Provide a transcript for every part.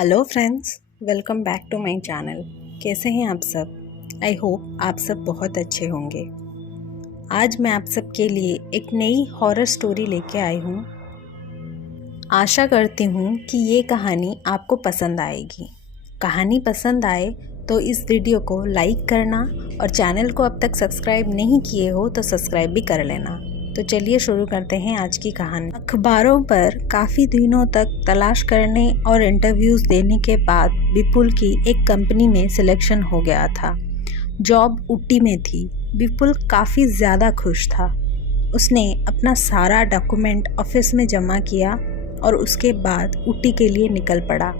Hello friends, welcome back to my channel. कैसे हैं आप सब? आई होप आप सब बहुत अच्छे होंगे। आज मैं आप सब के लिए एक नई हॉरर स्टोरी लेके आई हूँ। आशा करती हूँ कि ये कहानी आपको पसंद आएगी। कहानी पसंद आए तो इस वीडियो को लाइक करना और चैनल को अब तक सब्सक्राइब नहीं किए हो तो सब्सक्राइब भी कर लेना। तो चलिए शुरू करते हैं आज की कहानी। अखबारों पर काफ़ी दिनों तक तलाश करने और इंटरव्यूज़ देने के बाद विपुल की एक कंपनी में सिलेक्शन हो गया था। जॉब ऊटी में थी। विपुल काफ़ी ज़्यादा खुश था। उसने अपना सारा डॉक्यूमेंट ऑफिस में जमा किया और उसके बाद ऊटी के लिए निकल पड़ा।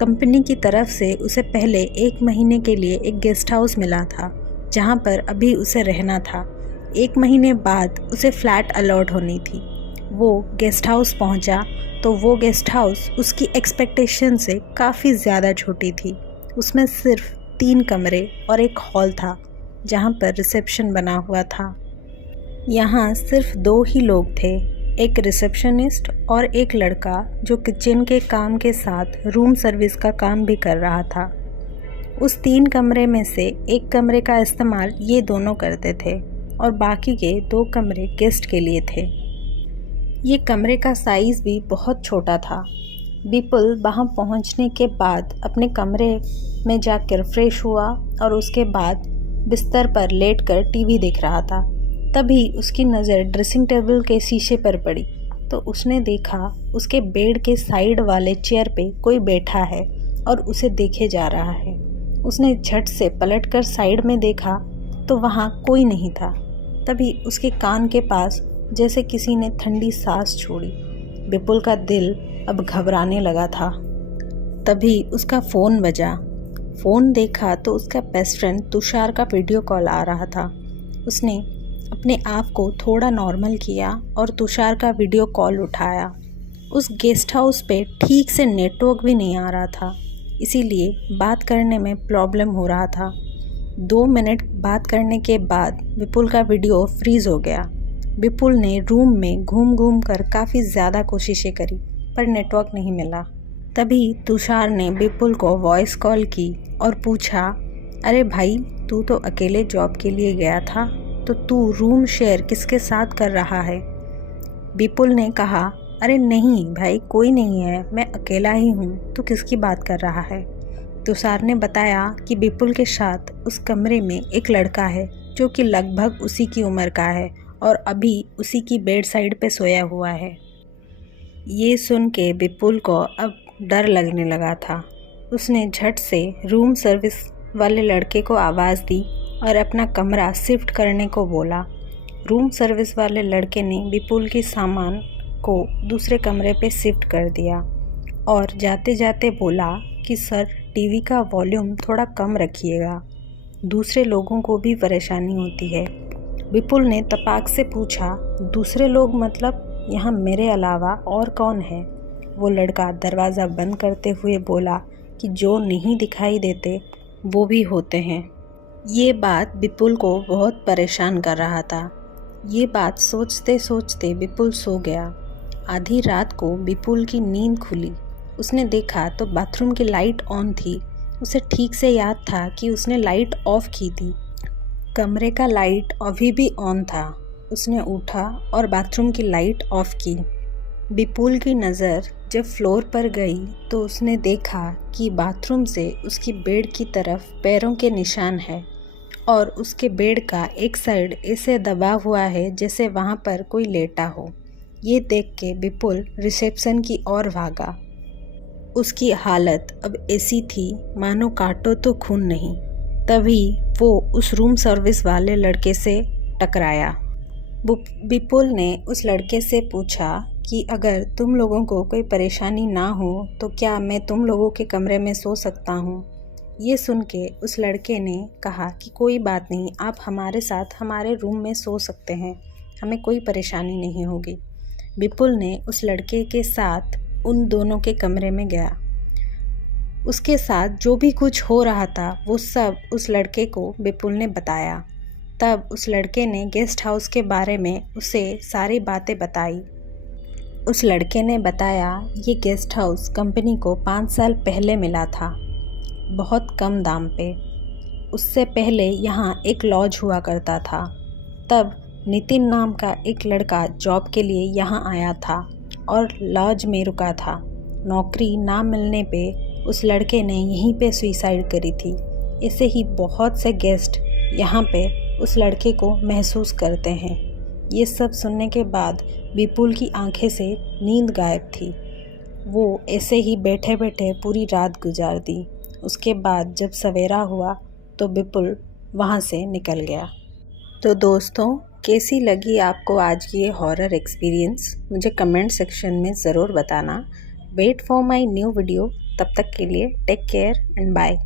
कंपनी की तरफ से उसे पहले 1 महीने के लिए एक गेस्ट हाउस मिला था जहाँ पर अभी उसे रहना था। 1 महीने बाद उसे फ्लैट अलॉट होनी थी। वो गेस्ट हाउस पहुंचा तो वो गेस्ट हाउस उसकी एक्सपेक्टेशन से काफ़ी ज़्यादा छोटी थी। उसमें सिर्फ 3 कमरे और एक हॉल था जहां पर रिसेप्शन बना हुआ था। यहाँ सिर्फ 2 ही लोग थे, एक रिसेप्शनिस्ट और एक लड़का जो किचन के काम के साथ रूम सर्विस का काम भी कर रहा था। उस 3 कमरे में से एक कमरे का इस्तेमाल ये दोनों करते थे और बाकी के 2 कमरे गेस्ट के लिए थे। ये कमरे का साइज़ भी बहुत छोटा था। विपुल वहाँ पहुँचने के बाद अपने कमरे में जाकर फ्रेश हुआ और उसके बाद बिस्तर पर लेटकर टीवी देख रहा था। तभी उसकी नज़र ड्रेसिंग टेबल के शीशे पर पड़ी तो उसने देखा उसके बेड के साइड वाले चेयर पे कोई बैठा है और उसे देखे जा रहा है। उसने झट से पलटकर साइड में देखा तो वहाँ कोई नहीं था। तभी उसके कान के पास जैसे किसी ने ठंडी सांस छोड़ी। विपुल का दिल अब घबराने लगा था। तभी उसका फ़ोन बजा। फ़ोन देखा तो उसका बेस्ट फ्रेंड तुषार का वीडियो कॉल आ रहा था। उसने अपने आप को थोड़ा नॉर्मल किया और तुषार का वीडियो कॉल उठाया। उस गेस्ट हाउस पे ठीक से नेटवर्क भी नहीं आ रहा था, इसीलिए बात करने में प्रॉब्लम हो रहा था। 2 मिनट बात करने के बाद विपुल का वीडियो फ्रीज़ हो गया। विपुल ने रूम में घूम घूम कर काफ़ी ज़्यादा कोशिशें करी पर नेटवर्क नहीं मिला। तभी तुषार ने विपुल को वॉइस कॉल की और पूछा, अरे भाई, तू तो अकेले जॉब के लिए गया था, तो तू रूम शेयर किसके साथ कर रहा है? विपुल ने कहा, अरे नहीं भाई, कोई नहीं है, मैं अकेला ही हूँ, तू किसकी बात कर रहा है? तुषार ने बताया कि विपुल के साथ उस कमरे में एक लड़का है जो कि लगभग उसी की उम्र का है और अभी उसी की बेड साइड पे सोया हुआ है। ये सुन के विपुल को अब डर लगने लगा था। उसने झट से रूम सर्विस वाले लड़के को आवाज़ दी और अपना कमरा शिफ्ट करने को बोला। रूम सर्विस वाले लड़के ने विपुल के सामान को दूसरे कमरे पे शिफ्ट कर दिया और जाते जाते बोला कि सर, टीवी का वॉल्यूम थोड़ा कम रखिएगा, दूसरे लोगों को भी परेशानी होती है। विपुल ने तपाक से पूछा, दूसरे लोग मतलब यहाँ मेरे अलावा और कौन है? वो लड़का दरवाज़ा बंद करते हुए बोला कि जो नहीं दिखाई देते वो भी होते हैं। ये बात विपुल को बहुत परेशान कर रहा था। ये बात सोचते सोचते विपुल सो गया। आधी रात को विपुल की नींद खुली। उसने देखा तो बाथरूम की लाइट ऑन थी। उसे ठीक से याद था कि उसने लाइट ऑफ की थी। कमरे का लाइट अभी भी ऑन था। उसने उठा और बाथरूम की लाइट ऑफ की। विपुल की नज़र जब फ्लोर पर गई तो उसने देखा कि बाथरूम से उसकी बेड की तरफ पैरों के निशान है और उसके बेड का एक साइड ऐसे दबा हुआ है जैसे वहाँ पर कोई लेटा हो। ये देख के विपुल रिसेप्शन की ओर भागा। उसकी हालत अब ऐसी थी मानो काटो तो खून नहीं। तभी वो उस रूम सर्विस वाले लड़के से टकराया। विपुल ने उस लड़के से पूछा कि अगर तुम लोगों को कोई परेशानी ना हो तो क्या मैं तुम लोगों के कमरे में सो सकता हूँ? ये सुन के उस लड़के ने कहा कि कोई बात नहीं, आप हमारे साथ हमारे रूम में सो सकते हैं, हमें कोई परेशानी नहीं होगी। विपुल ने उस लड़के के साथ उन दोनों के कमरे में गया। उसके साथ जो भी कुछ हो रहा था वो सब उस लड़के को विपुल ने बताया। तब उस लड़के ने गेस्ट हाउस के बारे में उसे सारी बातें बताई। उस लड़के ने बताया ये गेस्ट हाउस कंपनी को 5 साल पहले मिला था, बहुत कम दाम पे। उससे पहले यहाँ एक लॉज हुआ करता था। तब नितिन नाम का एक लड़का जॉब के लिए यहाँ आया था और लॉज में रुका था। नौकरी ना मिलने पे उस लड़के ने यहीं पे सुसाइड करी थी। ऐसे ही बहुत से गेस्ट यहाँ पे उस लड़के को महसूस करते हैं। ये सब सुनने के बाद विपुल की आंखें से नींद गायब थी। वो ऐसे ही बैठे बैठे पूरी रात गुजार दी। उसके बाद जब सवेरा हुआ तो विपुल वहाँ से निकल गया। तो दोस्तों, कैसी लगी आपको आज की ये हॉरर एक्सपीरियंस, मुझे कमेंट सेक्शन में ज़रूर बताना। Wait for my new video. तब तक के लिए टेक केयर एंड बाय।